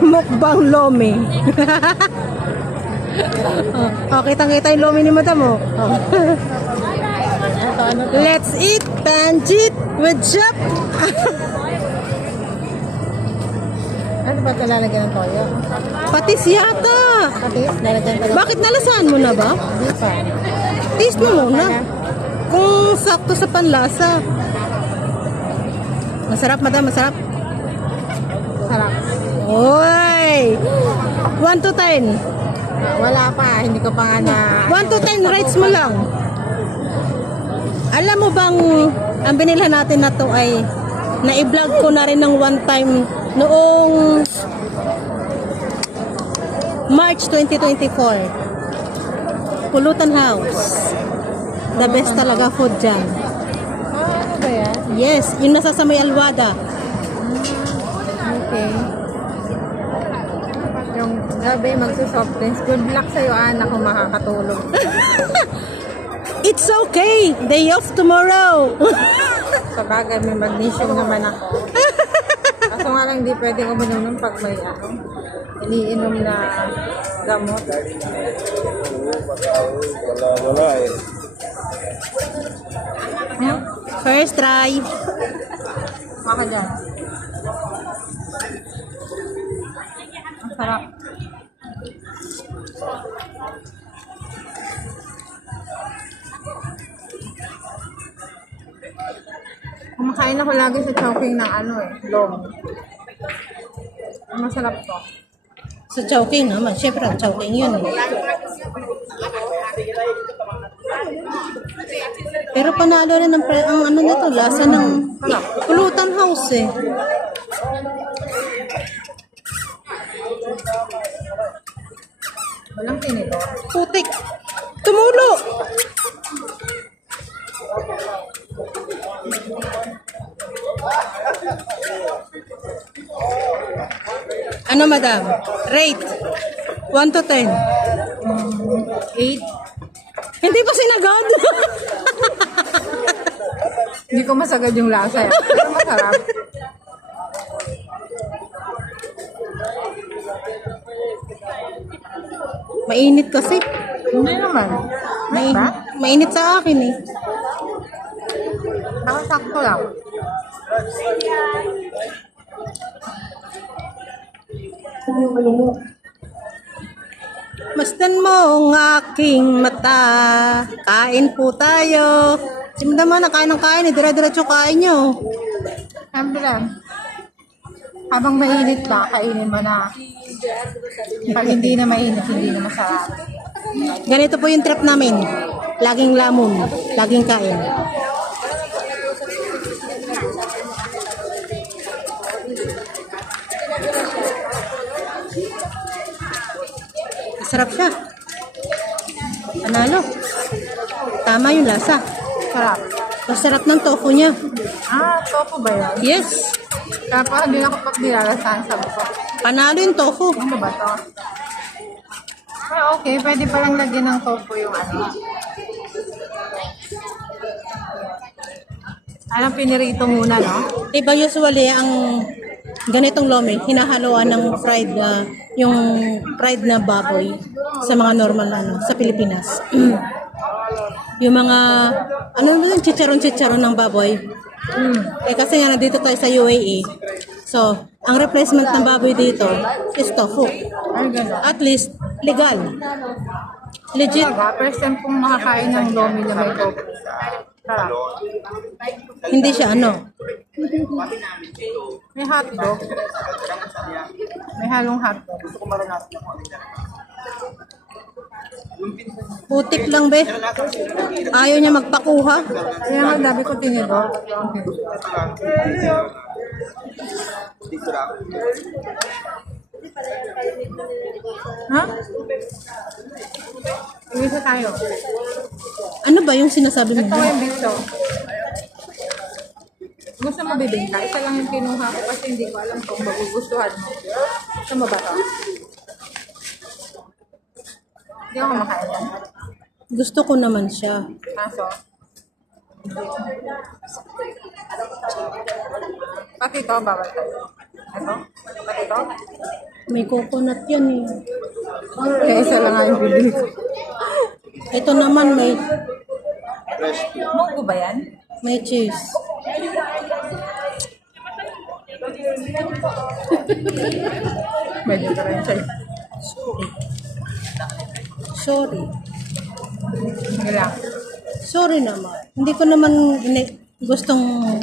Mukbang lomi. Oh, kitang-kita yung lomi ni madam, oh. Oh. Let's eat panjit with chop. Ano ba ito lalagyan ng toyo? Patis yata. Patis? Lalagyan pa Bakit nalasaan mo na ba? Hindi pa. Taste mo muna. Kung sakto sa panlasa. Masarap, madam, masarap. Sarap. Oy! 1 to 10. Wala pa. Hindi ko pa nga na... 1 to 10 rates mo lang. Alam mo bang ang binilhan natin na to ay na-i-vlog ko na rin ng one time noong March 2024. Pulutan House. The best talaga food dyan. Ano ba yan? Yes, yung nasa sa may Alwada. Okay. Yung gabi magsusoft drinks. Good luck sa'yo, anak, kung makakatulog. It's okay. Day off tomorrow. Sa bagay, may magnesium naman ako. Kaso nga lang, hindi pwedeng uminom pag may iniinom na gamot. Wala eh. First try. Maka dyan. Ang sarap. Kumakain ako lagi sa Chowking ng long. Masarap to. Sa Chowking naman. Siyempre, ang Chowking yun. Pero panalo rin ang ano nito, lasa ng Pulutan House eh. Walang tinito. Putik. Tumulo. Ano, madam? Rate. 1 to 10. 8. Hindi pa sinagad. Hindi ko masagad yung lasa. Pero masarap. Mainit kasi. Hindi naman. Diba? Mainit sa akin eh. Nakasakto lang. Masdan mo ang aking mata. Kain po tayo. Simda mo na kain ng kain eh. Dire-diretso kain nyo. Siyempre, habang mainit pa, kainin mo na. Pag hindi na mainit, hindi na masarap. Ganito po yung trip namin. Laging lamon. Laging kain. Sarap siya. Panalo. Tama yung lasa. Sarap. Masarap ng tofu niya. Tofu ba yan? Yes. Tapos hindi ako pag nilalasahan sa buko. Panalo yung tofu. Ano ba to? Okay, pwede palang lagyan ng tofu yung Anong pinirito muna, no? Diba usually ang ganitong lomi, hinahaluan ng fried yung fried na baboy sa mga normal sa Pilipinas. Yung mga ano yung chicharon ng baboy. Eh kasi nga nandito tayo sa UAE. So, ang replacement ng baboy dito is tofu. Ay, gano'n. At least legal. Legit. First time kong makakain ng lomi na may tofu. Sarap. Hindi siya ano. May hotdog. May halong hotdog. Putik lang be. Ayaw niya magpakuha. Kaya nga, dabi ko tinidor. Ha? Iwisa tayo. Ano ba yung sinasabi mo? Ito yung bisto. Gusto mo bibingka? Isa lang yung kinuha ko kasi hindi ko alam kung magugustuhan mo. Gusto mo ba ito? Hindi ako makain yan. Gusto ko naman siya. Kaso? Pati ito, bawal tayo. Ito? May coconut yan eh. Kaya isa lang nga yung bibili ko. Ito naman Munggo ba yan? may cheese. Medyo ka rin siya. Sorry. Sige lang. Sorry naman. Hindi ko naman gustong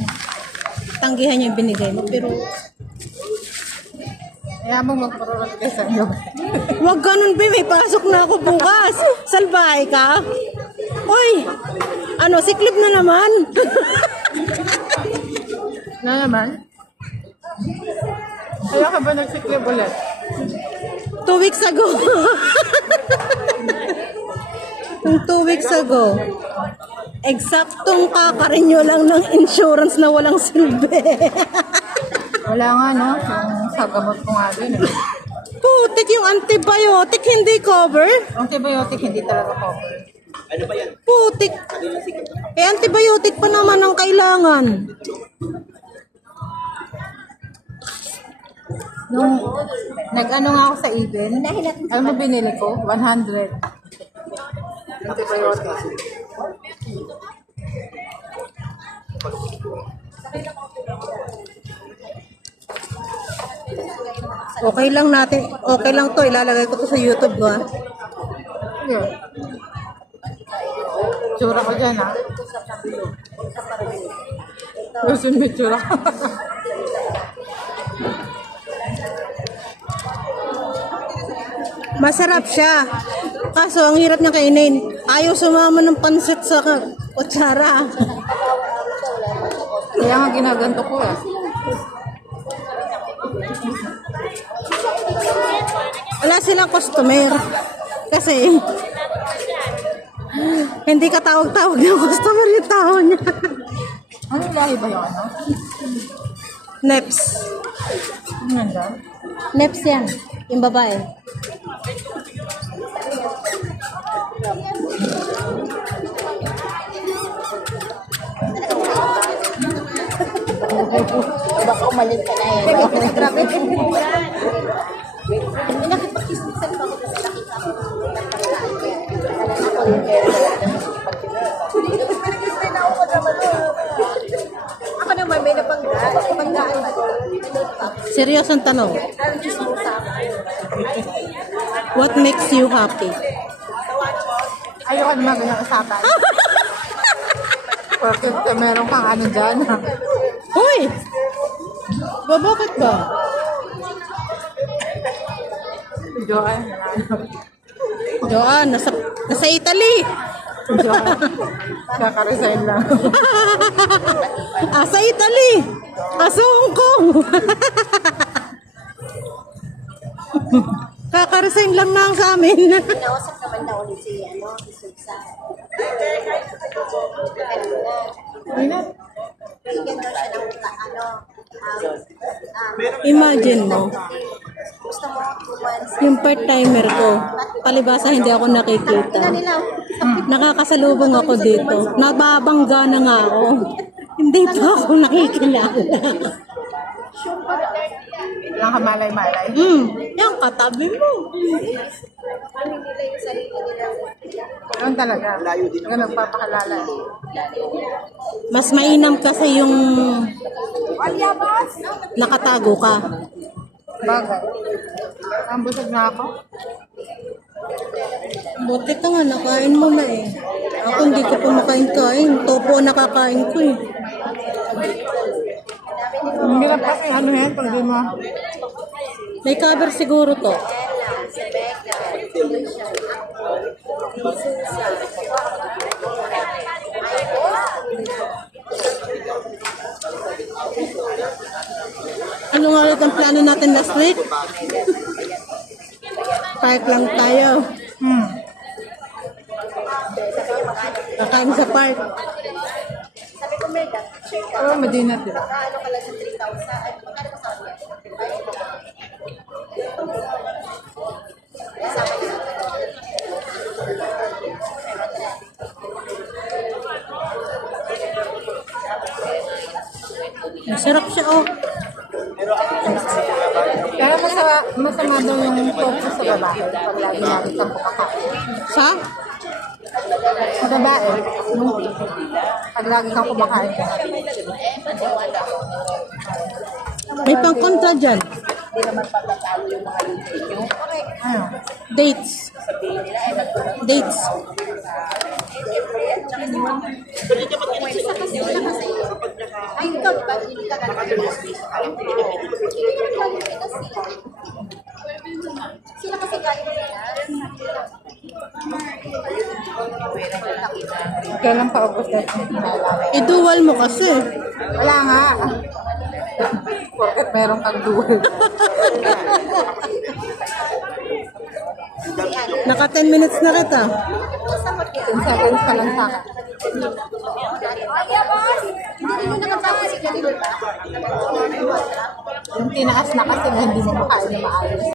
tanggihan yung binigay mo. Pero Kaya mo magpapalala ka sa iyo. wag ganun, be. May pasok na ako bukas. Salbahay ka. Uy! Ano, siklip na naman. Na naman? Kaya ka ba nagsiklib ulit? 2 weeks ago. 2 weeks ago. Eksaktong kakarenew lang ng insurance na walang silbi. Wala nga, no? Yung sa gamot ko nga din. Eh. Putik yung antibiotic, hindi cover. Antibiotic hindi talaga cover. Putik. Eh, antibiotic pa naman ang kailangan. Nung nag-ano nga ako sa Eden, alam mo binili ko? 100. Antibiotic. Okay lang natin. Okay lang to. Ilalagay ko to sa YouTube, ha? Yeah. Tsura ko dyan, ha? Gusto mo tsura ko. Masarap siya. Kaso, ang hirap niya kainin. Ayaw sumama ng pansit sa kutsara. Kaya nga ginaganto ko, eh. Wala silang customer. Kasi, hindi ka tawag-tawag ng customer yung tao niya. Ano lahi ba yung ano? Neps. Ang ganda. Neps yan. Yung babae. Baka umalis ka na yan. Grabe. Nakipag-kismisan pa ako kasi nakita ko ako yung kaya ako naman may napanggaan ba doon? Seryosong tanong. What makes you happy? Ayoko naman ganyan usapan. Bakit meron kang ano dyan? Hoy! Bakit ba? Joan. Joan, nasa Italy. Joan. Kaka-resign lang. Sa Italy. Sa Hong Kong. Kaka-resign lang na sa amin. Kinausap naman na ulit si Sulsa. Bigyan daw siya ng Imagine mo, gusto mo 2 months. yung part-timer ko, palibasa hindi ako nakikita. Nakakasalubong ako dito. Nababangga na nga ako. Hindi pa ako nakikilala. Lang ka malay-malay. Yan, katabi mo. Ganun talaga. Ganun nagpapakalala. Mas mainam kasi yung nakatago ka. Bagay. Ang busog na ako. Buti ka nga, nakain mo na eh. Ako hindi ko pa makain-kain. Topo nakakain ko eh. Ang hirap kasi ano yan pag di mo. May cover siguro to. Ano nga ulit ang plano natin last week? Park lang tayo. Kakain sa park. Sabi ko, Merda, share ka. Oo, Medina din. Ano ka lang sa 3,000? Ay, magkano ka sa akin? Kasama na natin. Masarap siya oh. Pero masama daw yung focus sa babae pag lagi kang kumakain. Sa? Sa babae, pag lagi kang kumakain. May pang-kontra dyan. Ano? Dates. Dates. Ay, ikaw, di ba? Hindi ka sila kasi galing Kailan pa ubos na I-dual mo kasi. Wala nga. Porket meron kang dual. Naka 10 minutes na kita. 10 seconds ka lang sa akin. Hindi mo naman tapos si Kalil ba? Yung tinaas na kasi na hindi mo makain na maayos.